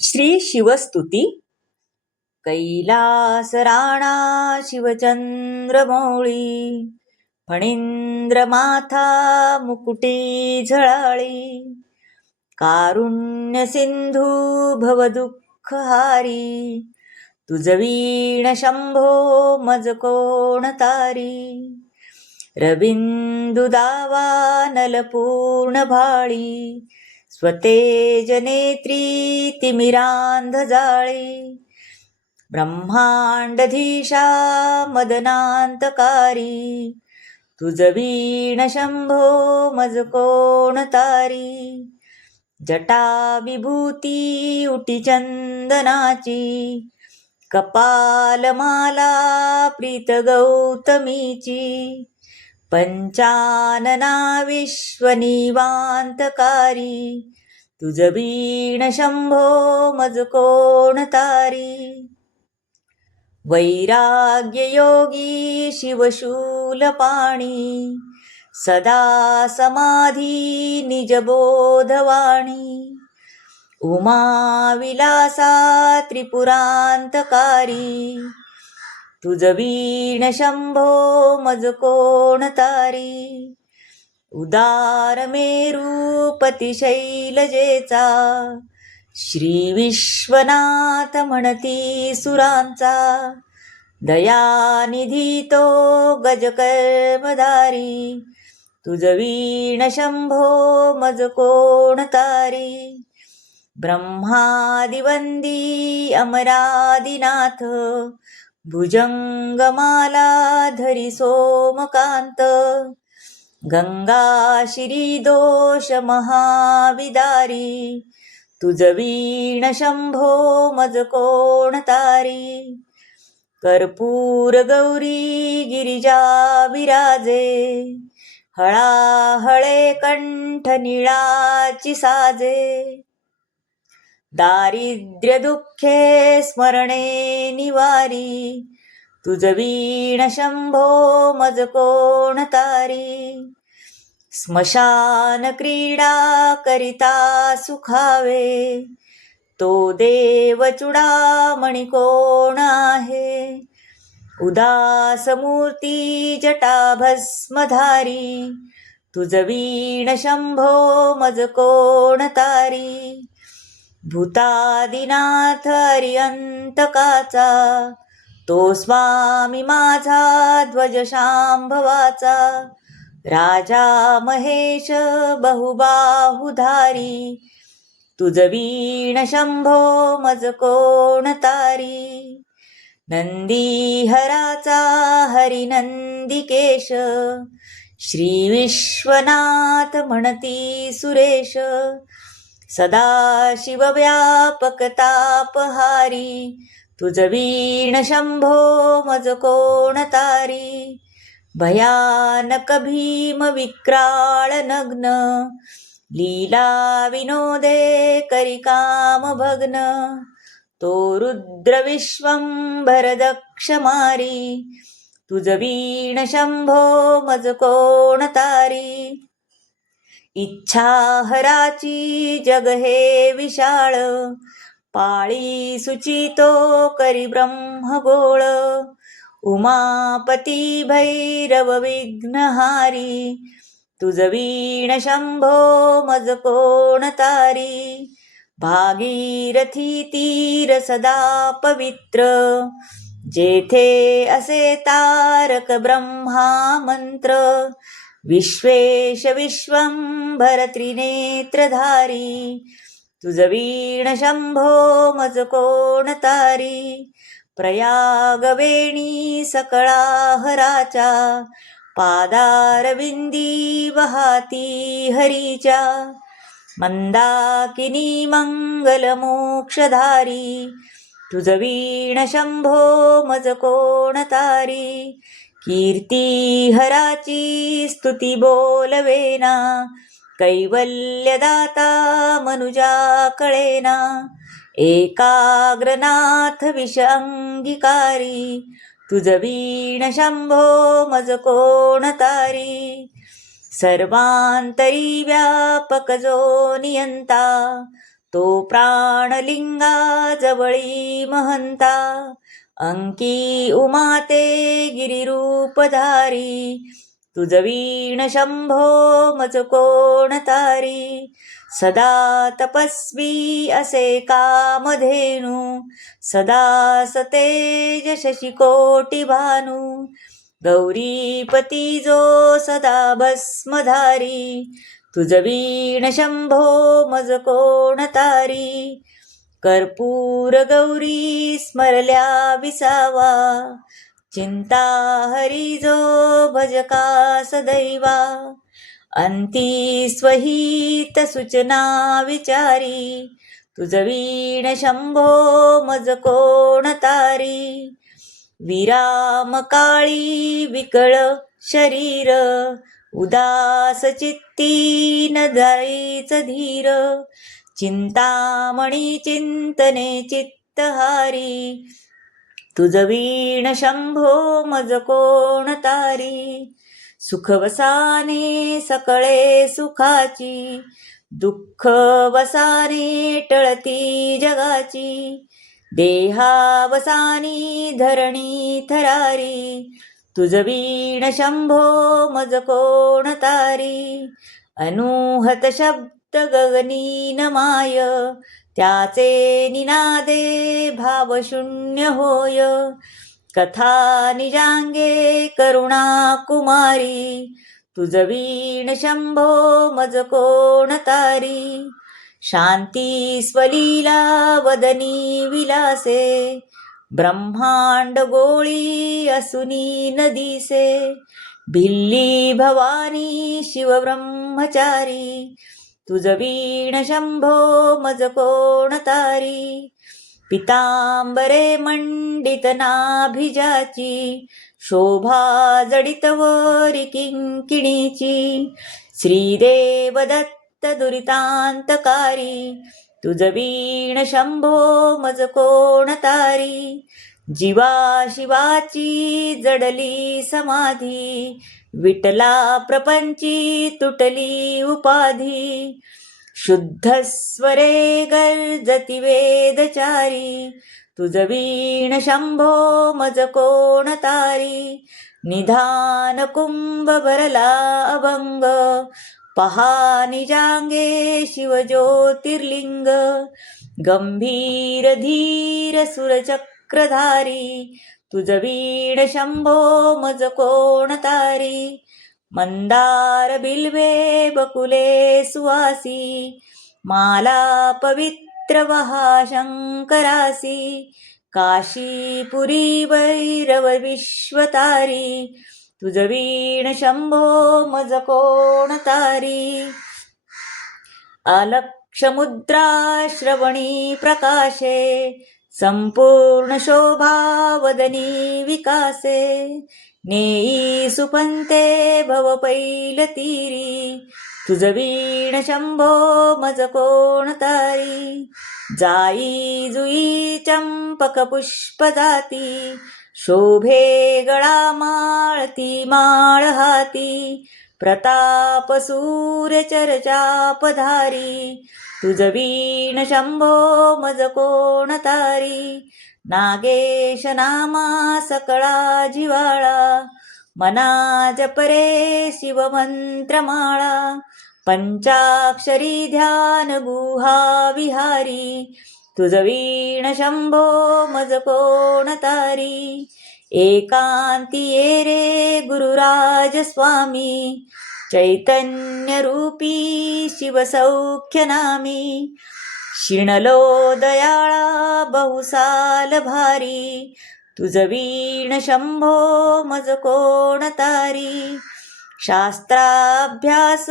श्री शिवस्तुती. कैलास राणा शिवचंद्रमौळी, फणींद्र माथा मुकुटी झळाळी, कारुण्य सिंधू भवदुःखहारी, तुझ वीण शंभो मज कोण तारी. रविंदु दावा नलपूर्ण भाळी, स्वतेज नेत्री तिमिरांध जाळी. ब्रह्मांडधीशा मदनांतकारी, तुझ वीण शंभो मज कोण तारी. जटा विभूती उटी चंदनाची, कपालमाला प्रीत गौतमीची. पंचानना विश्वनिवांतकारी, तुझ वीण शंभो मज कोण तारी. वैराग्य योगी शिवशूलपाणी, सदा समाधी निजबोधवाणी. उमा विलासा त्रिपुरांतकारी, तुझ वीण शंभो मज कोण तारी. उदार मेरूपती शैलजेचा, श्री विश्वनाथ म्हणती सुरांचा. दयानिधी तो गजकर्मधारी, तुझ वीण शंभो मज कोण तारी. ब्रह्मादिवंदी अमरादिनाथ, भुजंगमाला धरी सोमकांत. गंगा शिरी दोष महाविदारी, तुझ वीण शंभो मज कोण तारी. कर्पूर गौरी गिरिजा विराजे, हळाहळे कंठ निळाची साजे. दारिद्र्य दुःखे स्मरणे निवारी, तुझ वीण शंभो मज कोण तारी. स्मशान क्रीडा करिता सुखावे, तो देव चुडामणी कोण आहे. उदास मूर्ती जटा भस्मधारी, तुझ वीण शंभो मज कोण तारी. भूतादिनाथ अरियंतकाचा, तो स्वामी माझा ध्वज शांभवाचा. राजा महेश बहुबाहुधारी, तुझ वीण शंभो मज कोण तारी. नंदीहराचा हरिनंदिकेश, श्री विश्वनाथ म्हणती सुरेश. सदाशिव व्यापक तापहारी, तुझ वीण शंभो मज कोण तारी. भयानक भीम विक्राळ नग्न, लीला विनोदे करी काम भग्न. तो रुद्र विश्वंभर दक्ष मारी, तुझ वीण शंभो मज कोण तारी. इच्छाहराची जग हे विशाळ, पाळी सुचितो करी ब्रह्मगोळ. उमापती भैरव विघ्नहारी, तुझ वीण शंभो मज कोण तारी. भागीरथी तीर सदा पवित्र, जेथे असे तारक ब्रह्मा मंत्र. विश्वेश विश्वंभर त्रिनेत्रधारी, तुझ वीण शंभो मज कोण तारी. प्रयागवेणी सकळाहराच्या, पादारविंदी वहाती हरीच्या. मंदाकिनी मंगल मोक्षधारी, तुझ वीण शंभो मज कोण तारी. कीर्ती हराची स्तुती बोलवेना, कैवल्यदाता मनुजा कळेना. एकाग्रनाथ विष अंगीकारी, तुझ वीण शंभो मज कोण तारी. सर्वांतरी व्यापक जो नियंता, तो प्राणलिंगा जवळी महंता, अंकी उमाते गिरिरूपधारी, तुझ वीण शंभो मज कोण तारी. सदा तपस्वी असे कामधेनू, सदा सतेज शशिकोटी भानू, गौरीपती जो सदा भस्मधारी, तुझ वीण शंभो मज कोण तारी. कर्पूर गौरी स्मरल्या विसावा, चिंता हरी जो भजका सदैवा. अंती स्वहित सूचना विचारी, तुझ वीण शंभो मज कोण तारी. विराम काळी विकळ शरीर, उदास चित्ती न जाईच धीर. चिंतामणी चिंतने चित्तहारी, तुझ वीण शंभो मज कोण तारी. सुख वसाने सकळे सुखाची, दुःख वसाने टळती जगाची. देहावसानी धरणी थरारी, तुझ वीण शंभो मज कोण तारी. अनुहत शब्द गगनी न माय, त्याचे निनादे भावशून्य होय. कथा निजांगे करुणा कुमारी, तुझ वीण शंभो मज कोण तारी. शांती स्वलीला वदनी विलासे, ब्रह्मांड गोळी असुनी न दिसे. भिल्ली भवानी शिव ब्रह्मचारी, तुझ वीण शंभो मज कोण तारी. पितांबरे मंडित नाभिजाची, शोभा जडित वरी किंकिणीची. श्रीदेव दत्त दुरितांतकारी, तुझ वीण शंभो मज कोण तारी. जीवा शिवाची जडली समाधी, विठला प्रपंची तुटली उपाधी. शुद्ध स्वरे गर्जती वेदचारी, तुझ वीण शंभो मज कोण तारी. निधान कुंभ भरला अभंग, पहा निजांगे शिव ज्योतिर्लिंग. गंभीर धीर सुरचक्रधारी, तुझ वीण शंभो मज कोण तारी. मंदार बिल्वे बकुले सुवासी, माला पवित्र वहा शंकरासी. काशीपुरी भैरव विश्वतारी, तुझ वीण शंभो मज कोण तारी. अलक्ष मुद्रा श्रवणी प्रकाशे, संपूर्ण शोभा वदनी विकासे. नेई सुपंते भव पैल तीरी, तुझ वीण शंभो मज कोण तारी. जाई जुई चंपक पुष्प जाती, शोभे गळा माळती माळ हाती. प्रताप सूर्य चर्चा पधारी, तुझ वीण शंभो मज कोण तारी. नागेश नामा सकळा जिवाळा, मना जपरे शिव मंत्रमाळा. पंचाक्षरी ध्यान गुहा विहारी, तुझ वीण शंभो मज कोण तारी. एकांती ये रे गुरुराज स्वामी, चैतन्य रूपी शिव सौख्य नामी. शिणलो दयाळा बहुसाल भारी, तुझ वीण शंभो मज कोण तारी. शास्त्राभ्यास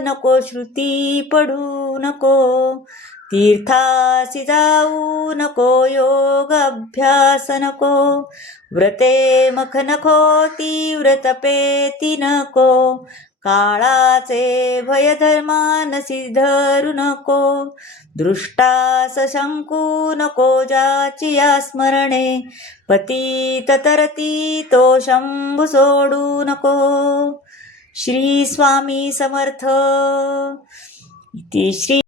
नको श्रुती पढू नको, तीर्थासी जाऊ नको योग अभ्यास नको. व्रते मख नको तीव्र तपेती नको, काळाचे भय धर्मानसी धरू नको. दृष्टास शंकू नको जाची या स्मरणे, पतित तरती तो शंभू सोडू नको. श्री स्वामी समर्थ. इति श्री